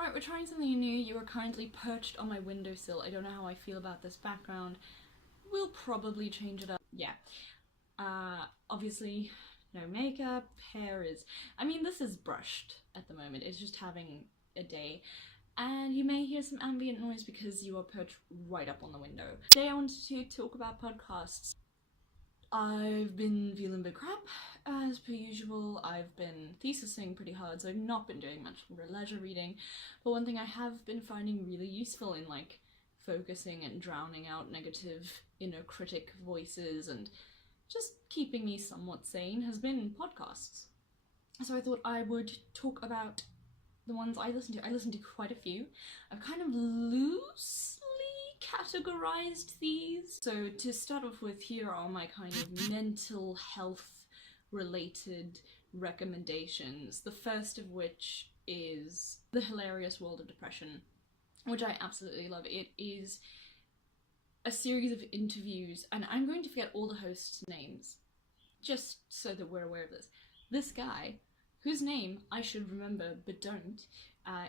Right, we're trying something new. You are currently perched on my windowsill. I don't know how I feel about this background. We'll probably change it up. Yeah. Obviously, no makeup. Hair is... I mean, this is brushed at the moment. It's just having a day. And you may hear some ambient noise because you are perched right up on the window. Today I wanted to talk about podcasts. I've been feeling a bit crap, as per usual. I've been thesising pretty hard, so I've not been doing much leisure reading. But one thing I have been finding really useful in like focusing and drowning out negative inner critic voices and just keeping me somewhat sane has been podcasts. So I thought I would talk about the ones I listen to. I listen to quite a few. I've kind of loosely categorized these. So to start off with, here are my kind of mental health related recommendations. The first of which is The Hilarious World of Depression, which I absolutely love. It is a series of interviews, and I'm going to forget all the hosts' names, just so that we're aware of this. This guy, whose name I should remember but don't,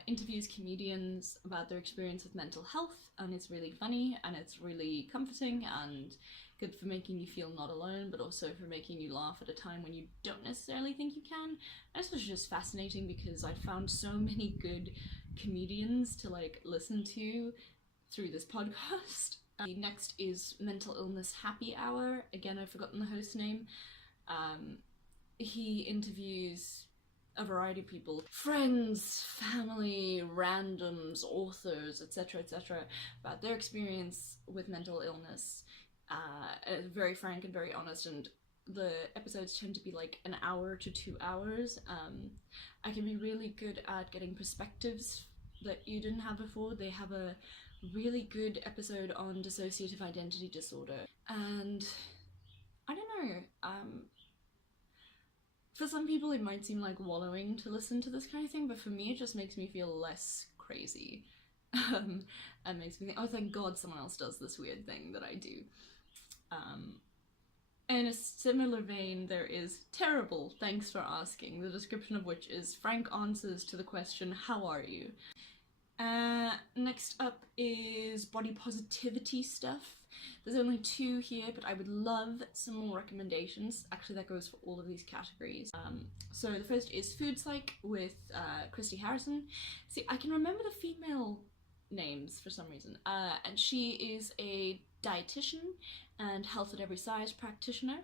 interviews comedians about their experience with mental health, and it's really funny and it's really comforting and good for making you feel not alone, but also for making you laugh at a time when you don't necessarily think you can. And this was just fascinating because I found so many good comedians to like listen to through this podcast. Next is Mental Illness Happy Hour. Again, I've forgotten the host name. He interviews a variety of people, friends, family, randoms, authors, etc., about their experience with mental illness. Very frank and very honest, and the episodes tend to be like an hour to 2 hours. I can be really good at getting perspectives that you didn't have before. They have a really good episode on dissociative identity disorder, and I don't know, for some people it might seem like wallowing to listen to this kind of thing, but for me it just makes me feel less crazy. And makes me think, oh thank god someone else does this weird thing that I do. In a similar vein, there is Terrible, Thanks for Asking, the description of which is frank answers to the question, how are you? Next up is body positivity stuff. There's only 2 here, but I would love some more recommendations. Actually, that goes for all of these categories. So the first is Food Psych with Christy Harrison. See, I can remember the female names for some reason. And she is a dietitian and health at every size practitioner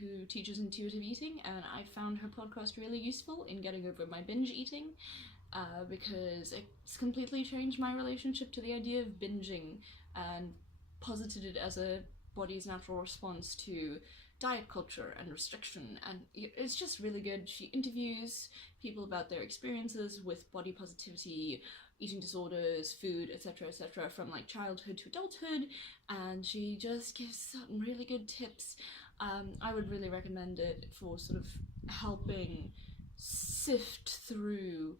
who teaches intuitive eating, and I found her podcast really useful in getting over my binge eating. Because it's completely changed my relationship to the idea of binging and posited it as a body's natural response to diet culture and restriction, and it's just really good. She interviews people about their experiences with body positivity, eating disorders, food, etc., from like childhood to adulthood, and she just gives some really good tips. I would really recommend it for sort of helping sift through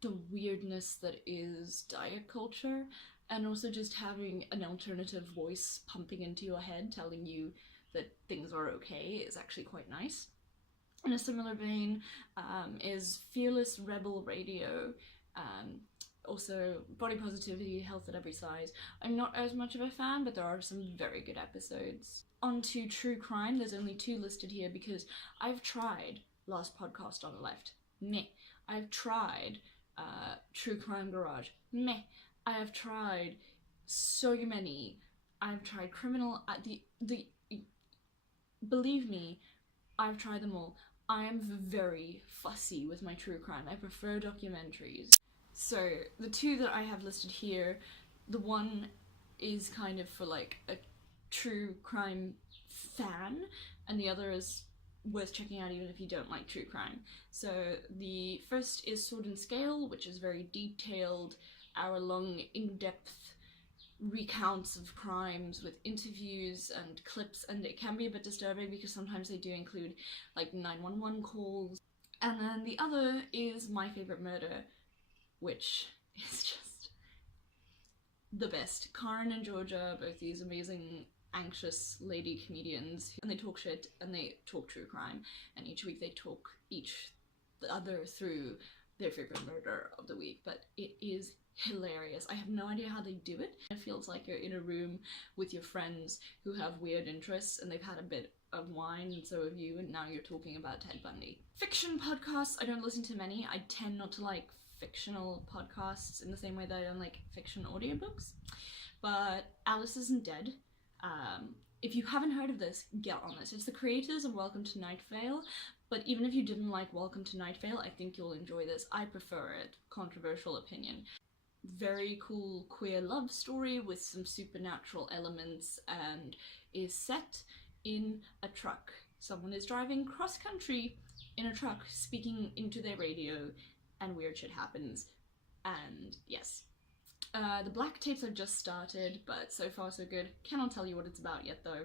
the weirdness that is diet culture, and also just having an alternative voice pumping into your head telling you that things are okay is actually quite nice. In a similar vein is Fearless Rebel Radio, also body positivity, health at every size. I'm not as much of a fan, but there are some very good episodes. On to true crime, there's only 2 listed here because I've tried Last Podcast on the Left, meh. I've tried True Crime Garage, meh. I have tried so many. I've tried Criminal, believe me, I've tried them all. I am very fussy with my true crime. I prefer documentaries. So the 2 that I have listed here, the one is kind of for like a true crime fan, and the other is worth checking out even if you don't like true crime. So the first is Sword and Scale, which is very detailed, hour-long, in-depth recounts of crimes with interviews and clips, and it can be a bit disturbing because sometimes they do include like 911 calls. And then the other is My Favorite Murder, which is just the best. Karen and Georgia, both these amazing anxious lady comedians, and they talk shit and they talk true crime, and each week they talk each the other through their favorite murder of the week, but it is hilarious. I have no idea how they do it. It feels like you're in a room with your friends who have weird interests and they've had a bit of wine and so have you, and now you're talking about Ted Bundy. Fiction podcasts, I don't listen to many. I tend not to like fictional podcasts in the same way that I don't like fiction audiobooks, but Alice Isn't Dead. If you haven't heard of this, get on this. It's the creators of Welcome to Night Vale, but even if you didn't like Welcome to Night Vale, I think you'll enjoy this. I prefer it. Controversial opinion. Very cool queer love story with some supernatural elements and is set in a truck. Someone is driving cross country in a truck, speaking into their radio, and weird shit happens. And yes. The Black Tapes have just started, but so far so good. Cannot tell you what it's about yet though.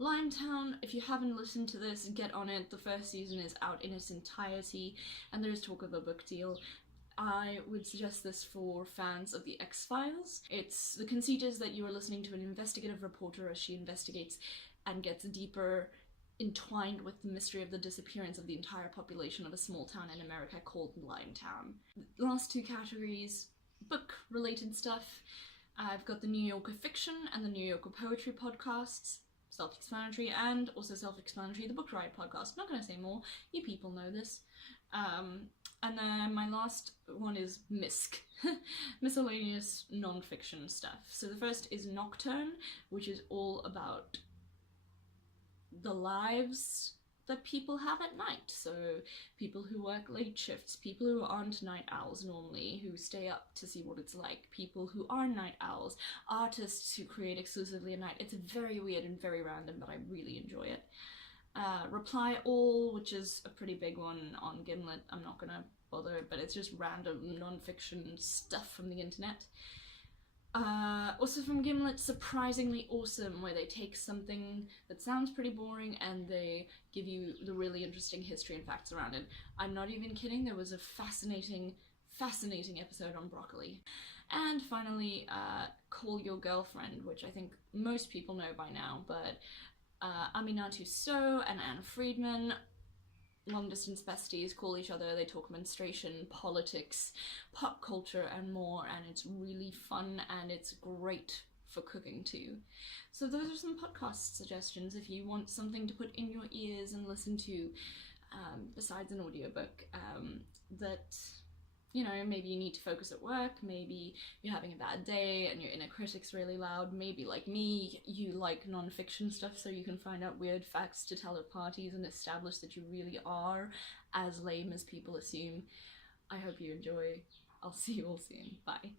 Limetown, if you haven't listened to this, get on it. The first season is out in its entirety, and there is talk of a book deal. I would suggest this for fans of the X-Files. The conceit is that you are listening to an investigative reporter as she investigates and gets deeper entwined with the mystery of the disappearance of the entire population of a small town in America called Limetown. The last two categories, book-related stuff. I've got the New Yorker Fiction and the New Yorker Poetry podcasts, self-explanatory, and also self-explanatory, the Book Riot podcast. I'm not going to say more, you people know this. And then my last one is MISC, miscellaneous non-fiction stuff. So the first is Nocturne, which is all about the lives that people have at night. So people who work late shifts, people who aren't night owls normally, who stay up to see what it's like, people who are night owls, artists who create exclusively at night. It's very weird and very random, but I really enjoy it. Reply All, which is a pretty big one on Gimlet. I'm not gonna bother, but it's just random non-fiction stuff from the internet. Also from Gimlet, Surprisingly Awesome, where they take something that sounds pretty boring and they give you the really interesting history and facts around it. I'm not even kidding, there was a fascinating episode on broccoli. And finally, Call Your Girlfriend, which I think most people know by now, but Aminatou Sow and Anne Friedman, long-distance besties, call each other, they talk menstruation, politics, pop culture, and more, and it's really fun and it's great for cooking too. So those are some podcast suggestions if you want something to put in your ears and listen to, besides an audiobook, that, you know, maybe you need to focus at work, maybe you're having a bad day and your inner critic's really loud, maybe like me, you like non-fiction stuff so you can find out weird facts to tell at parties and establish that you really are as lame as people assume. I hope you enjoy. I'll see you all soon. Bye.